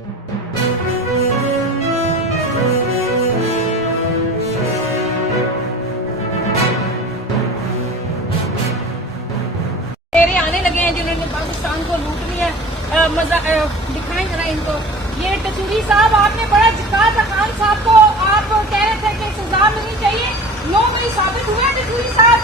आने लगे हैं जिन्होंने पाकिस्तान को लूट लिया मजा दिखाएं जरा इनको। ये कसूरी साहब, आपने बड़ा जिक्का था खान साहब को, आप कह रहे थे कि सजा मिलनी चाहिए, 9 मई साबित हुए हैं कसूरी साहब।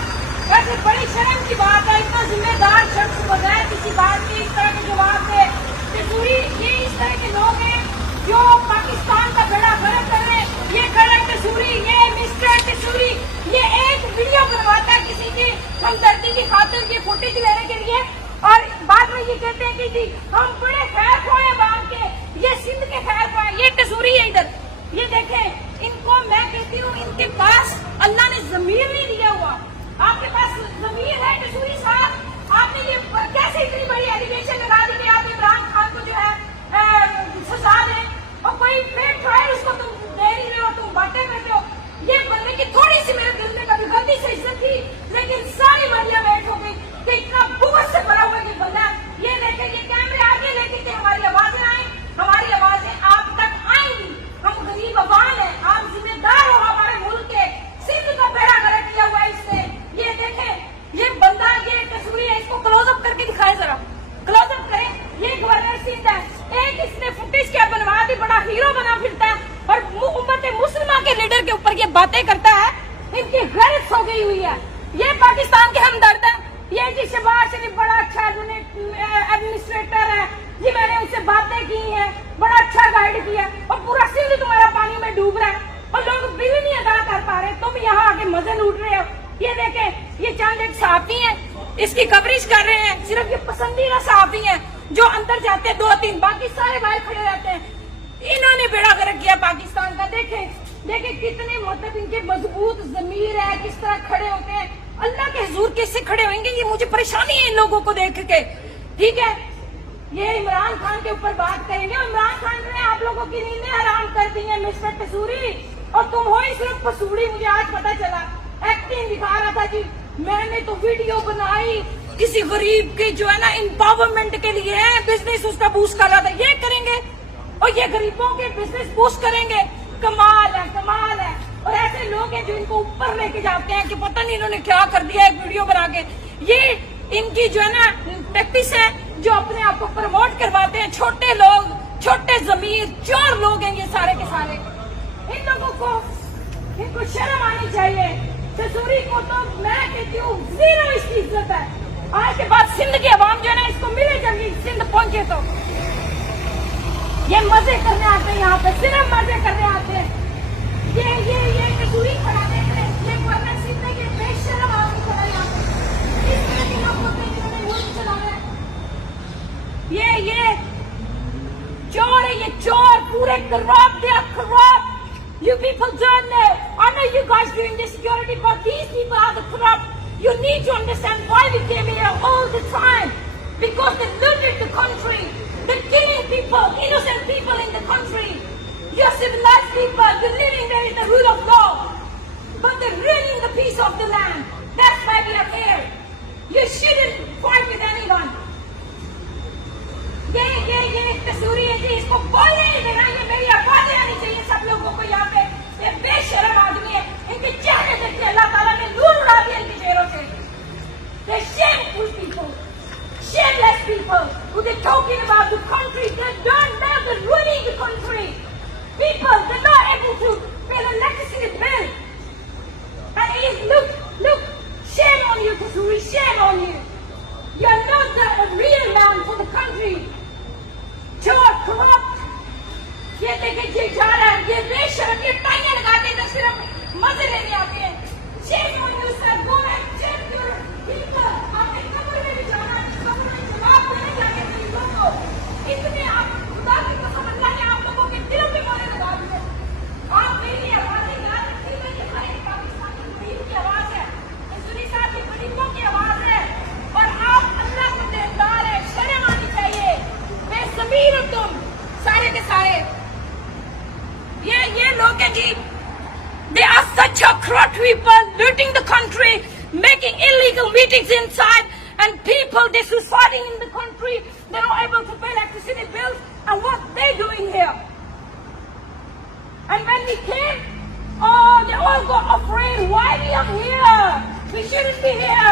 वैसे बड़ी शर्म की बात है, इतना जिम्मेदार शख्स बगैर किसी बात के इस तरह के जवाब दे। कसूरी ये इस तरह के लोग हैं जो पाकिस्तान का बेड़ा गर्क कर रहे हैं। ये खड़ा कसूरी, ये मिस्टर कसूरी, ये एक वीडियो बनवाता है किसी की हमदर्दी की खातिर ये फुटेज लेने के लिए, और बाद में ये कहते हैं कि जी हम बड़े खैर खोए बांग के, ये सिंध के खैर खोए। ये कसूरी है इधर, ये देखें इनको। मैं कहती हूँ इनके पास अल्लाह ने जमीर नहीं दिया हुआ, आपके पास जमीर है कसूरी साहब। आपने ये कैसे इतनी बड़ी एलिगेशन लगा दी कि आप इमरान खान को जो है सजा दें, और कोई फेक ट्रायल उसको तुम दे नहीं रहे हो, तुम बातें करते हो। ये बंदे की थोड़ी सी मेरे दिल में कभी गलती से इज्जत थी, लेकिन सारी मरिया बैठ हो गई कि इतना बुगत से भरा हुआ ये बंदा। ये देखें, ये कैमरे आगे लेके कि हमारी आवाजें आए, हमारी आवाजें आप तक आएंगी। हम गरीब अवाम है, आप जिम्मेदार हो हमारे मुल्क के। सिंध का बेड़ा गर्क किया हुआ है इससे। ये देखें ये बंदा, ये कसूरी है, इसको क्लोजअप करके दिखाए जरा, क्लोजअप करें। ये गवर्नर सिंध है, एक इसने फुटेज क्या बनवा दी, बड़ा हीरो बना फिरता है और उम्मत मुस्लिमा के लीडर के ऊपर ये बातें करता है। इनकी गैरत हो गई हुई है। ये पाकिस्तान के हमदर्द है। ये जी शहबाज शरीफ बड़ा अच्छा एडमिनिस्ट्रेटर है जी, मैंने उससे बातें की हैं, बड़ा अच्छा गाइड किया, और पूरा सिंध तुम्हारा पानी में डूब रहा है और लोग बिल नहीं अदा कर पा रहे, तुम यहाँ आके मजे लूट रहे हो। ये देखें, ये चंद एक सहाफी हैं, इसकी कवरेज कर रहे हैं। सिर्फ ये पसंदीदा सहाफी हैं जो अंदर जाते हैं 2-3, बाकी सारे बाहर खड़े रहते हैं। इन्होंने बेड़ा गर्क किया पाकिस्तान का। देखें देखें कितने मतलब इनके मजबूत जमीर है, किस तरह खड़े होते हैं। अल्लाह के हुजूर कैसे खड़े होंगे, ये मुझे परेशानी है इन लोगों को देख के। ठीक है, ये इमरान खान के ऊपर बात करेंगे। इमरान खान ने आप लोगों की नींदें हराम कर दी है मिस्टर कसूरी, और तुम हो ही सिर्फ कसूरी। मुझे आज पता चला, एक्टिंग दिखा रहा था जी, मैंने तो वीडियो बनाई किसी गरीब के जो है ना एम्पावरमेंट के लिए है, बिजनेस उसका बूस्ट कर रहा था। ये करेंगे और ये गरीबों के बिजनेस बूस्ट करेंगे, कमाल है, कमाल है। और ऐसे लोग हैं जो इनको ऊपर लेके जाते हैं कि पता नहीं इन्होंने क्या कर दिया एक वीडियो बना के। ये इनकी जो है ना प्रैक्टिस है, जो अपने आप को प्रमोट करवाते हैं। छोटे लोग, छोटे जमीर, चोर लोग हैं ये सारे के सारे। इन लोगों को इनको शर्म आनी चाहिए। कसूरी को तो मैं कहती हूँ जीरो इसकी इज्जत है। आज के बाद सिंध की आवाम जो है ना इसको मिले जब सिंध पहुंचे तो ये मजे करने आते हैं, यहाँ पे सिर्फ मजे करने आते हैं। ये कसूरी खड़ा देख रहे हैं, ये गवर्नर सिंध के बेशर्म आदमी खड़ा है यहाँ पे। इस तरह के लोग होते हैं जिन्होंने मुल्क चलाना है। ये चोर है, ये चोर पूरे corrupt, they are corrupt. You people don't know. I know you guys doing the security, but these people are the corrupt. You need to understand why we came here all the time. Because they looted the country. They're killing people, innocent people in the country. You're civilized people, you're living there in the rule of law. But they're ruining the peace of the land. That's why we are here. You shouldn't fight with anyone. ये कसूरी है जी, इसको बोलने नहीं देना। ये मेरी आवाजें आनी चाहिए सब लोगों को यहाँ पे। ये बेशर्म आदमी है, इनके चेहरे देखते अल्लाह ताला ने नूर उड़ा दिया इनके चेहरों से। They're shameful people, shameless people who they're talking about the country. They don't know they're ruining the country. People, they're not able to pay the electricity bill. And look, shame on you, Kazuri, shame on you. You're not a real man for the country. चोर, corrupt. ये देखे जी जा रहा है, ये बेशर्म, ये टाइयां लगाते हैं, सिर्फ मजे लेने आते हैं। Shame on you, sir. Go and check your people. आपके कब्र में भी जाना, कब्र में जवाब देने जाने के लोगों। इतने आप खुदा की कसम, अल्लाह ने आप लोगों के दिलों पे मोहर लगा दी है। आप मेरी आवाज़ें याद रखिएगा, ये हमारे पाकिस्तान की गरीब की आवाज़ है, कसूरी साहब की गरीबों की आवाज़ है, और आप अल्लाह को देवदार है। शर्म आनी चाहिए। बेज़मीर हो तुम सारे के सारे। ये लोग हैं जी, they are such a corrupt people, looting the country, making illegal meetings inside, and people they're suiciding in the country. They're not able to pay electricity bills, and what they're doing And when we came, oh, they all got afraid. Why we are here? We shouldn't be here.